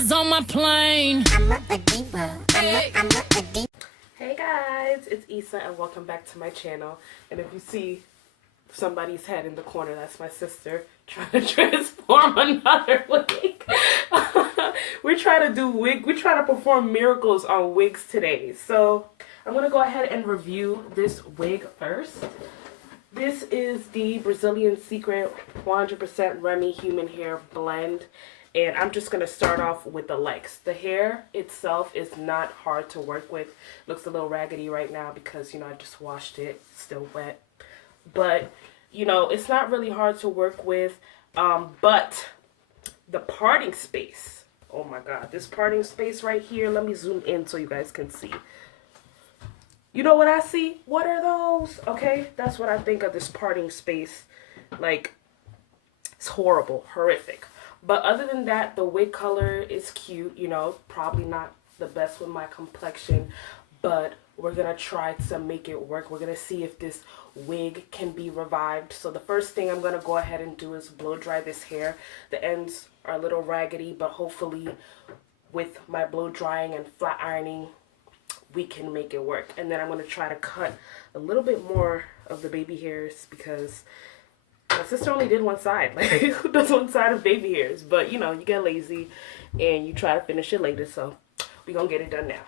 passengers on my plane. Hey guys, it's Issa and welcome back to my channel. And if you see somebody's head in the corner, that's my sister trying to transform another wig. We're trying to perform miracles on wigs today. So I'm gonna go ahead and review this wig first. This is the Brazilian Secret 100% Remy Human Hair Blend. And I'm just going to start off with the legs. The hair itself is not hard to work with. Looks a little raggedy right now because, I just washed it. It's still wet. But, it's not really hard to work with. But the parting space. Oh my God. This parting space right here. Let me zoom in so you guys can see. You know what I see? What are those? Okay, that's what I think of this parting space. Like, it's horrible, horrific. But other than that, the wig color is cute, probably not the best with my complexion, but we're going to try to make it work. We're going to see if this wig can be revived. So the first thing I'm going to go ahead and do is blow dry this hair. The ends are a little raggedy, but hopefully with my blow drying and flat ironing, we can make it work. And then I'm going to try to cut a little bit more of the baby hairs because my sister only did one side. Like, who does one side of baby hairs? But, you get lazy and you try to finish it later. So we're going to get it done now.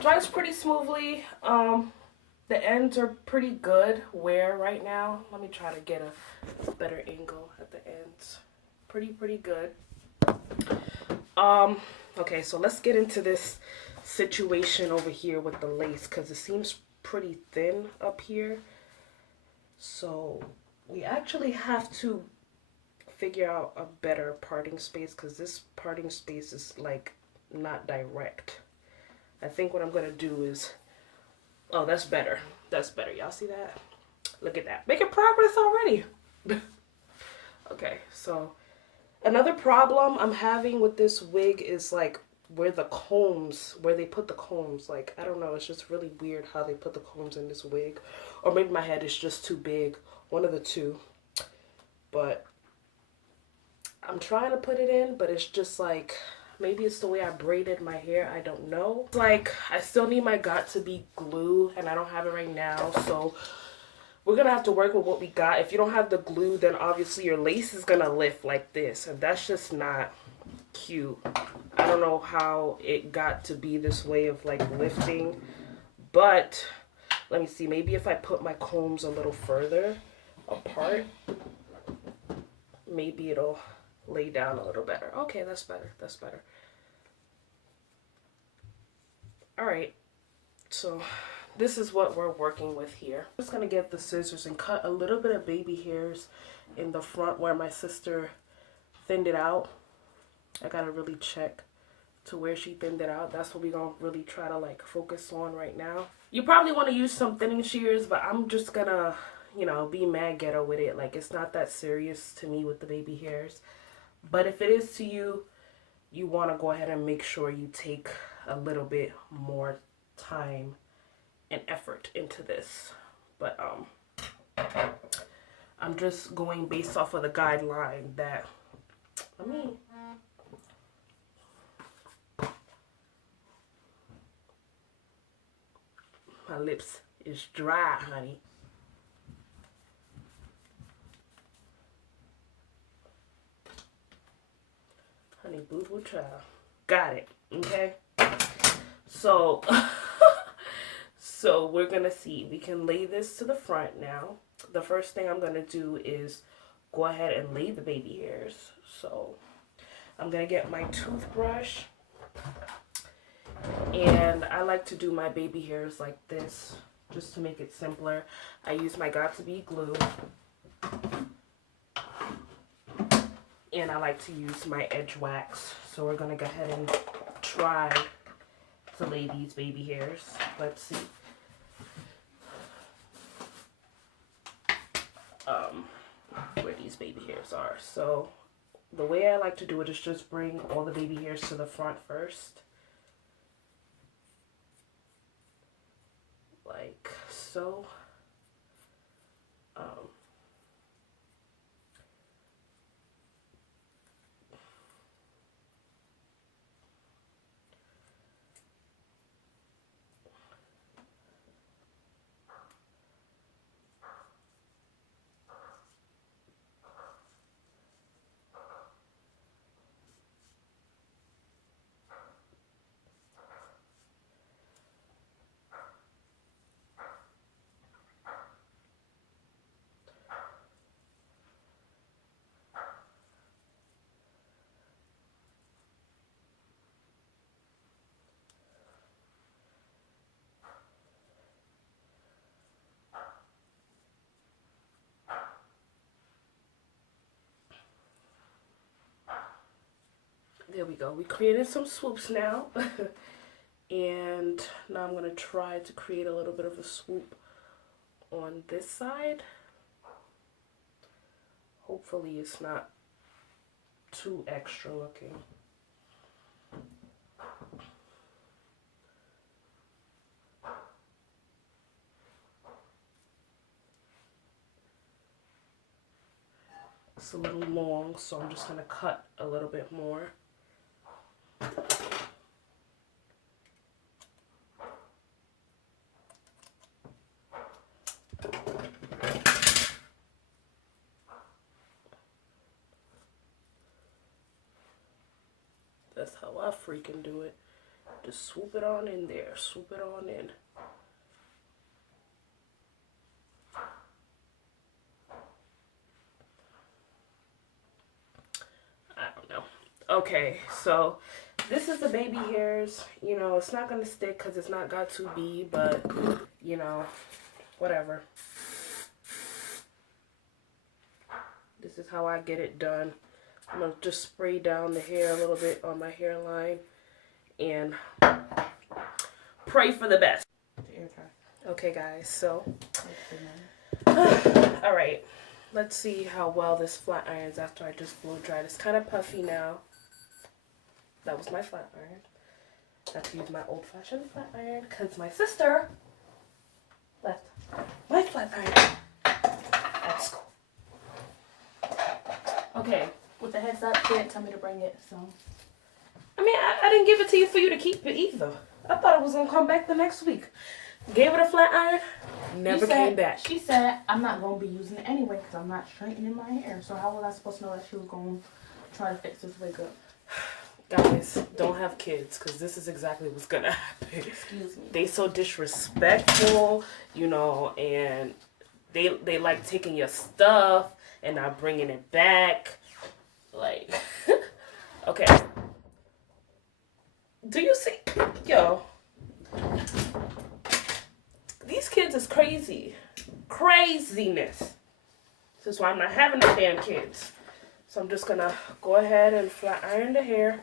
Dries pretty smoothly. The ends are pretty good wear right now. Let me try to get a better angle at the ends. Pretty good. Okay, so let's get into this situation over here with the lace because it seems pretty thin up here. So we actually have to figure out a better parting space because this parting space is like not direct. I think what I'm going to do is, oh, that's better. That's better. Y'all see that? Look at that. Making progress already. Okay, so another problem I'm having with this wig is like where they put the combs. Like, I don't know. It's just really weird how they put the combs in this wig. Or maybe my head is just too big. One of the two. But I'm trying to put it in, but it's just like, maybe it's the way I braided my hair. I don't know. Like, I still need my got-to-be glue, and I don't have it right now. So we're going to have to work with what we got. If you don't have the glue, then obviously your lace is going to lift like this. And that's just not cute. I don't know how it got to be this way of, like, lifting. But let me see. Maybe if I put my combs a little further apart, maybe it'll lay down a little better. Okay, that's better. That's better. All right. So this is what we're working with here. I'm just going to get the scissors and cut a little bit of baby hairs in the front where my sister thinned it out. I got to really check to where she thinned it out. That's what we're going to really try to like focus on right now. You probably want to use some thinning shears, but I'm just going to, be mad ghetto with it. Like, it's not that serious to me with the baby hairs. But if it is to you, you want to go ahead and make sure you take a little bit more time and effort into this. But I'm just going based off of the guideline that, my lips is dry, honey. Honey boo boo child. Got it. Okay. So so we're gonna see. We can lay this to the front now. The first thing I'm gonna do is go ahead and lay the baby hairs. So I'm gonna get my toothbrush, and I like to do my baby hairs like this just to make it simpler. I use my Got2b glue, and I like to use my edge wax. So we're gonna go ahead and try to lay these baby hairs. Let's see. Where these baby hairs are. So the way I like to do it is just bring all the baby hairs to the front first. Like so. There we go. We created some swoops now. And now I'm going to try to create a little bit of a swoop on this side. Hopefully it's not too extra looking. It's a little long, so I'm just going to cut a little bit more. That's how I freaking do it. Just swoop it on in there. Swoop it on in. I don't know. Okay, so this is the baby hairs. You know, it's not going to stick because it's not Got2b, but, you know, whatever. This is how I get it done. I'm going to just spray down the hair a little bit on my hairline and pray for the best. Okay, guys, so, all right, let's see how well this flat irons after I just blow dried. It's kind of puffy now. That was my flat iron. I have to use my old-fashioned flat iron because my sister left my flat iron at school. Okay. With the heads up, she didn't tell me to bring it, so. I mean, I didn't give it to you for you to keep it either. I thought it was going to come back the next week. Gave it a flat iron, never came back. She said, I'm not going to be using it anyway because I'm not straightening my hair. So how was I supposed to know that she was going to try to fix this wig up? Guys, don't have kids because this is exactly what's going to happen. Excuse me. They so disrespectful, you know, and they like taking your stuff and not bringing it back. Like, okay. Do you see? Yo. These kids is crazy. Craziness. This is why I'm not having the damn kids. So I'm just gonna go ahead and flat iron the hair.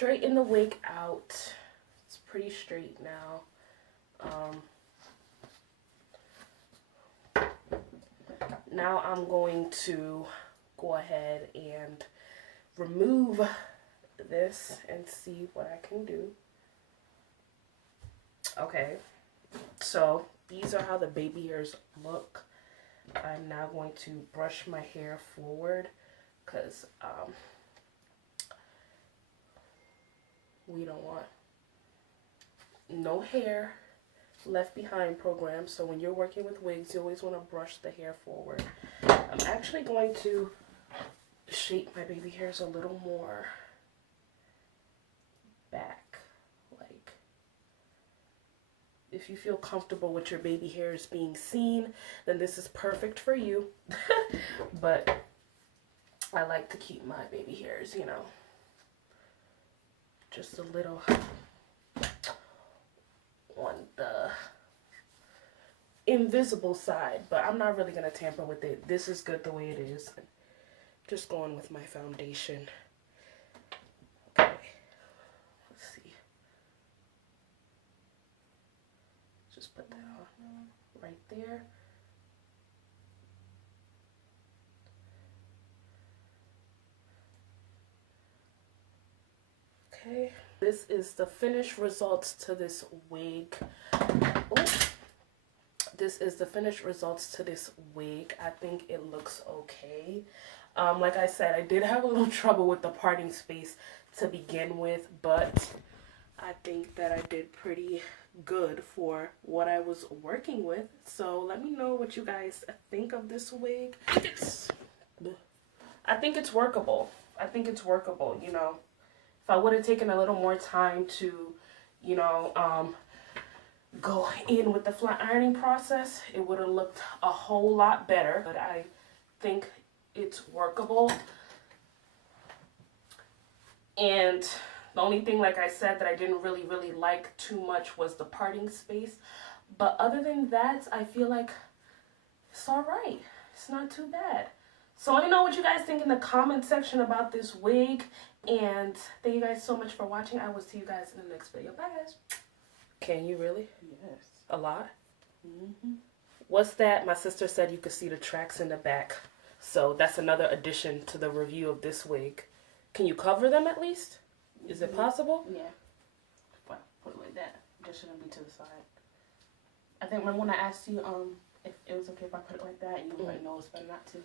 straighten the wig out. It's pretty straight now. Now I'm going to go ahead and remove this and see what I can do. Okay, so these are how the baby hairs look. I'm now going to brush my hair forward because we don't want no hair left behind program. So when you're working with wigs, you always want to brush the hair forward. I'm actually going to shape my baby hairs a little more back. Like, if you feel comfortable with your baby hairs being seen, then this is perfect for you. But I like to keep my baby hairs, you know, just a little on the invisible side, but I'm not really going to tamper with it. This is good the way it is. Just going with my foundation. Okay, let's see. Just put that on right there. Okay, this is the finished results to this wig. This is the finished results to this wig. I think it looks okay. Like I said, I did have a little trouble with the parting space to begin with, but I think that I did pretty good for what I was working with. So let me know what you guys think of this wig. I think it's workable. I think it's workable, you know. If I would have taken a little more time to, you know, go in with the flat ironing process, it would have looked a whole lot better. But I think it's workable. And the only thing, like I said, that I didn't really like too much was the parting space. But other than that, I feel like it's all right. It's not too bad. So let me know what you guys think in the comment section about this wig. And thank you guys so much for watching. I will see you guys in the next video. Bye, guys. Can you really? Yes. A lot? Mm-hmm. What's that? My sister said you could see the tracks in the back. So that's another addition to the review of this wig. Can you cover them at least? Is it possible? Yeah. Well, put it like that. Just shouldn't be to the side. I think remember when I asked you if it was okay if I put it like that, and you were like, no, it's better not to.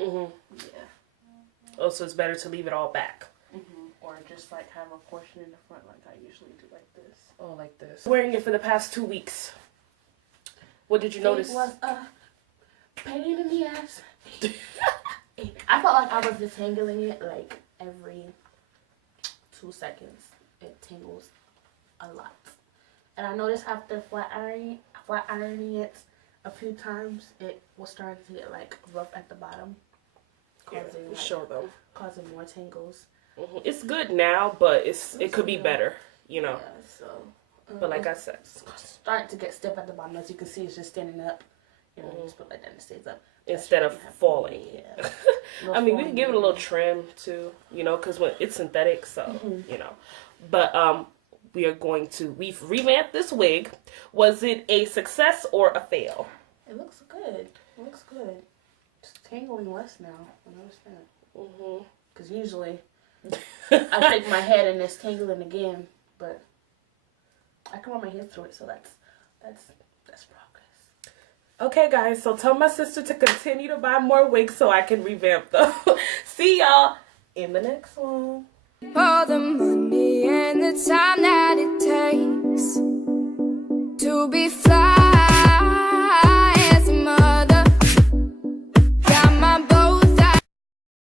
Mm-hmm. Yeah. Oh, so it's better to leave it all back. Mm-hmm. Or just like have a portion in the front like I usually do, like this. Oh, like this. Wearing it for the past 2 weeks. What did you notice? It was a pain in the ass. I felt like I was detangling it like every 2 seconds. It tingles a lot. And I noticed after flat ironing it a few times, it was starting to get like rough at the bottom. Causing, like, show them. Causing more tangles. Mm-hmm. It's good now, but it could be better, you know. Yeah, so. But like I said, it's starting to get stiff at the bottom. As you can see, it's just standing up. You know, you just put like that and it stays up. Instead of falling. Yeah. I mean, we can give it a little trim too, you know, because when it's synthetic, so, you know. But we've revamped this wig. Was it a success or a fail? It looks good. It looks good. It's tangling less now. I noticed that. Mm-hmm. Because usually I shake my head and it's tangling again, but I can run my hair through it, so that's progress. Okay, guys, so tell my sister to continue to buy more wigs so I can revamp them. See y'all in the next one. For the money and the time.